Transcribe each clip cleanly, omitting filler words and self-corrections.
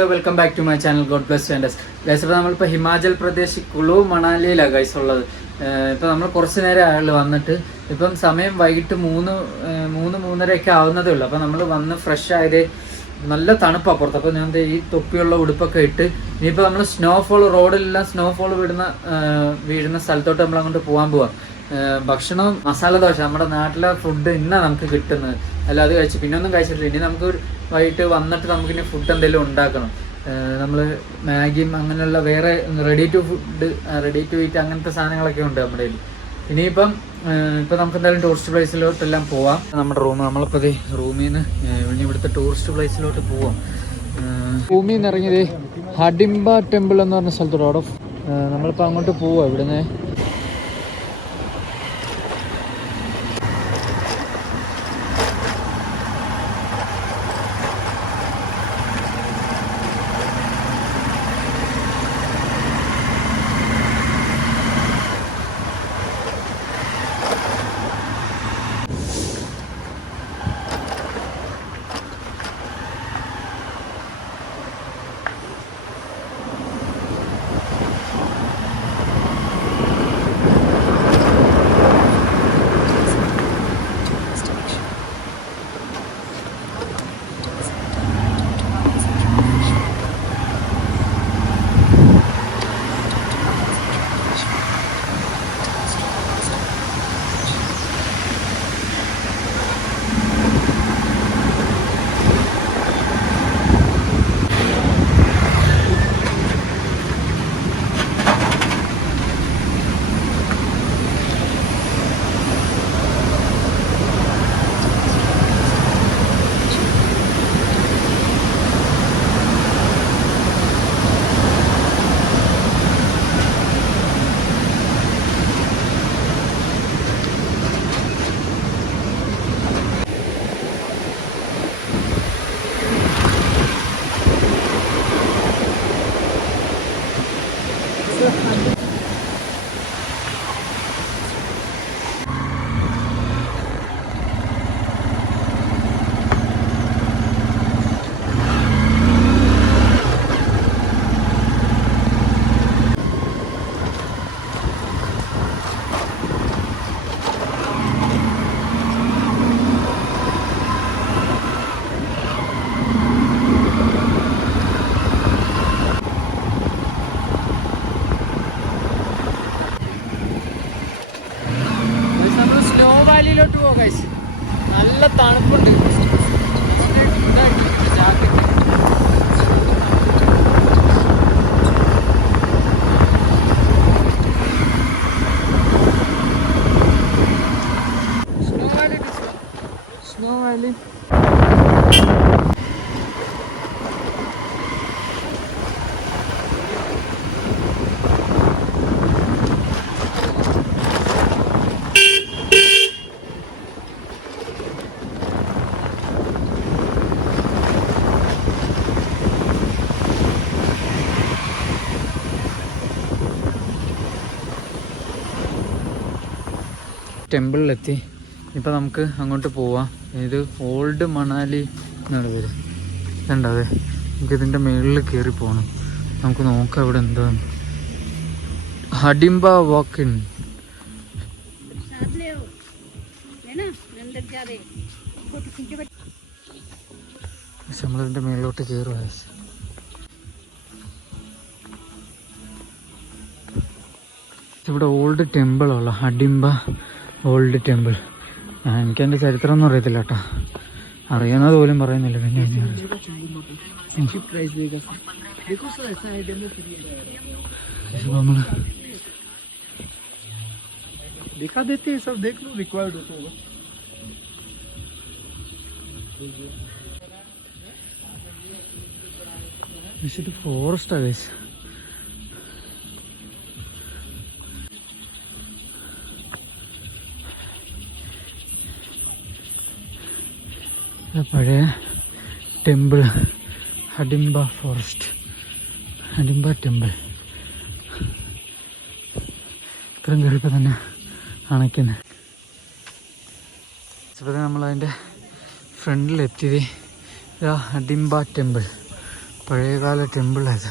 Hello welcome back to my channel God bless wonders guys. ഇപ്പോൾ നമ്മളിപ്പോൾ ഹിമാചൽ പ്രദേശ് കുളു മണാലിയിലാണ് guys ഉള്ളത്. ഇപ്പോൾ നമ്മൾ കുറച്ച് നേരം ആയുള്ളൂ വന്നിട്ട്. ഇപ്പം സമയം വൈകിട്ട് മൂന്നരയൊക്കെ ആവുന്നതേ ഉള്ളൂ. അപ്പോൾ നമ്മൾ വന്ന് ഫ്രഷ് ആയത്, നല്ല തണുപ്പാണ് പുറത്ത്. അപ്പോൾ ഞാൻ ഈ തൊപ്പിയുള്ള ഉടുപ്പൊക്കെ ഇട്ട് ഇനിയിപ്പോൾ നമ്മൾ സ്നോഫോൾ, റോഡിലെല്ലാം സ്നോഫോൾ വീഴുന്ന സ്ഥലത്തോട്ട് നമ്മൾ അങ്ങോട്ട് പോകാം. ഭക്ഷണം മസാല ദോശ, നമ്മുടെ നാട്ടിലെ ഫുഡ് ഇന്നാ നമുക്ക് കിട്ടുന്നത്. അല്ല അത് കഴിച്ച് പിന്നെ ഒന്നും കഴിച്ചിട്ടില്ല. ഇനി നമുക്ക് വൈകിട്ട് വന്നിട്ട് നമുക്കിനി ഫുഡ് എന്തെങ്കിലും ഉണ്ടാക്കണം. നമ്മൾ മാഗിയും അങ്ങനെയുള്ള വേറെ റെഡി ടു ഈറ്റ് അങ്ങനത്തെ സാധനങ്ങളൊക്കെ ഉണ്ട് നമ്മുടെ കയ്യിൽ. ഇനിയിപ്പം നമുക്ക് എന്തായാലും ടൂറിസ്റ്റ് പ്ലേസിലോട്ടെല്ലാം പോവാം. നമ്മുടെ നമ്മളിപ്പോൾ റൂമിൽ നിന്ന് ഇനി ഇവിടുത്തെ ടൂറിസ്റ്റ് പ്ലേസിലോട്ട് പോവാം. റൂമിൽ നിന്ന് ഇറങ്ങിയത് ഹഡിംബ ടെമ്പിൾ എന്ന് പറഞ്ഞ സ്ഥലത്തോട്ട്. അവിടെ നമ്മളിപ്പോൾ അങ്ങോട്ട് പോവാം. ഇവിടുന്ന് നല്ല തണുപ്പുണ്ട്. സ്നോ വാലി ടെമ്പിളിലെത്തി. ഇപ്പം നമുക്ക് അങ്ങോട്ട് പോവാം. ഇത് ഓൾഡ് മണാലി എന്നാണ് പേര്. ഇതുണ്ടാവേ, നമുക്കിതിൻ്റെ മുകളിൽ കയറി പോകണം. നമുക്ക് നോക്കാം ഇവിടെ എന്താണ്. Hadimba walk in. നമ്മളിതിൻ്റെ മുകളിലോട്ട് കയറുക. ഇവിടെ ഓൾഡ് ടെമ്പിളാണ് ഹഡിംബ ഓൾഡ് ടെമ്പിൾ. എനിക്കതിൻ്റെ ചരിത്രമൊന്നും അറിയത്തില്ല കേട്ടോ. അറിയാവുന്നത് പോലും പറയുന്നില്ല. പിന്നെ ഇത് ഫോറസ്റ്റാ ഗൈസ്. പഴയ temple Hadimba forest, Hadimba temple. ഇത്രയും കയറിയപ്പോൾ തന്നെ അണയ്ക്കുന്നത്. നമ്മളതിൻ്റെ ഫ്രണ്ടിലെത്തിയത് ഹഡിംബ ടെമ്പിൾ. പഴയകാല ടെമ്പിളത്.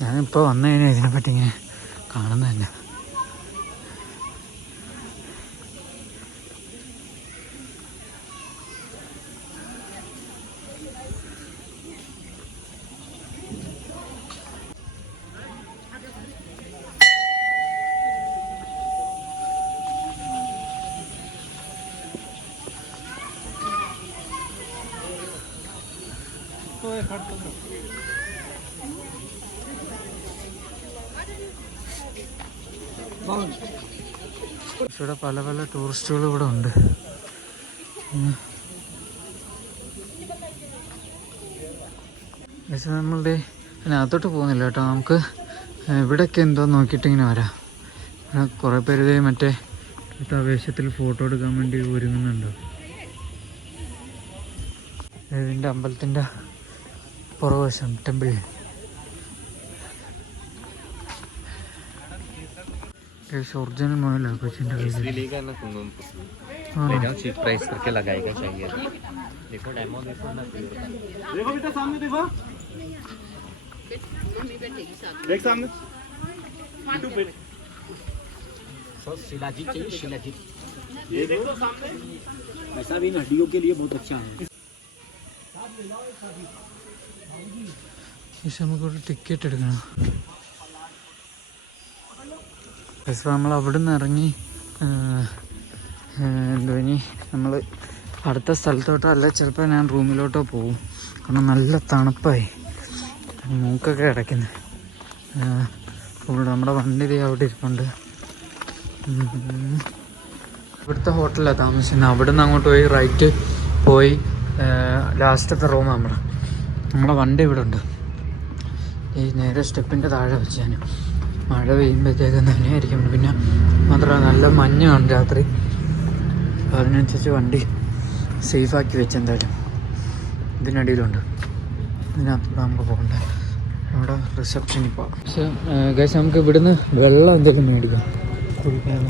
ഞാനിപ്പോൾ വന്നു കഴിഞ്ഞാൽ ഇതിനെപ്പറ്റി ഇങ്ങനെ കാണുന്നത് തന്നെ. ഇവിടെ പല പല ടൂറിസ്റ്റുകൾ ഇവിടെ ഉണ്ട്. പക്ഷെ നമ്മളുടെ അതിനകത്തോട്ട് പോകുന്നില്ല കേട്ടോ. നമുക്ക് ഇവിടെയൊക്കെ എന്തോ നോക്കിയിട്ട് ഇങ്ങനെ വരാം. ഇവിടെ കുറേ പേര് ഇതേ മറ്റേ ആവേശത്തിൽ ഫോട്ടോ എടുക്കാൻ വേണ്ടി ഒരുങ്ങുന്നുണ്ട്. ഇതിൻ്റെ അമ്പലത്തിൻ്റെ പുറവശം ടെമ്പിൾ. ओरिजिनल मोबाइल है कुछ लेगा ना तुम चीप प्राइस करके लगाएगा चाहिए. देखो डेमो देखो ना. देखो बेटा सामने देखो. देख सामने. सर शिलाजीत चाहिए. शिलाजीत ये देखो सामने. ऐसा भी हड्डियों के लिए बहुत अच्छा है. इस हमको टिकट എടുക്കണം. പക്ഷേ നമ്മൾ അവിടെ നിന്ന് ഇറങ്ങി ഇനി നമ്മൾ അടുത്ത സ്ഥലത്തോട്ടോ അല്ല ചിലപ്പോൾ ഞാൻ റൂമിലോട്ടോ പോകും. കാരണം നല്ല തണുപ്പായി, മൂക്കൊക്കെ അടയ്ക്കുന്നത്. ഇവിടെ നമ്മുടെ വണ്ടി അവിടെ ഇരിപ്പുണ്ട്. ഇവിടുത്തെ ഹോട്ടലിലാണ് താമസിക്കുന്നത്. അവിടെ നിന്ന് അങ്ങോട്ട് പോയി റൈറ്റ് പോയി ലാസ്റ്റത്തെ റൂം നമ്മുടെ വണ്ടി ഇവിടെ ഉണ്ട്. ഈ നേരെ സ്റ്റെപ്പിൻ്റെ താഴെ വെച്ച് ഞാൻ മഴ പെയ്യുമ്പോഴത്തേക്ക് നനയായിരിക്കും. പിന്നെ മാത്രമല്ല നല്ല മഞ്ഞാണ് രാത്രി. അപ്പോൾ അതിനനുസരിച്ച് വണ്ടി സേഫാക്കി വെച്ച് എന്തായാലും ഇതിനടിയിലുണ്ട്. ഇതിനകത്തൂടെ നമുക്ക് പോകണ്ട. അവിടെ റിസപ്ഷനിൽ പോകാം. പക്ഷേ ഗൈസ് നമുക്ക് ഇവിടുന്ന് വെള്ളം എന്തെങ്കിലും മേടിക്കാം കുടിക്കാൻ.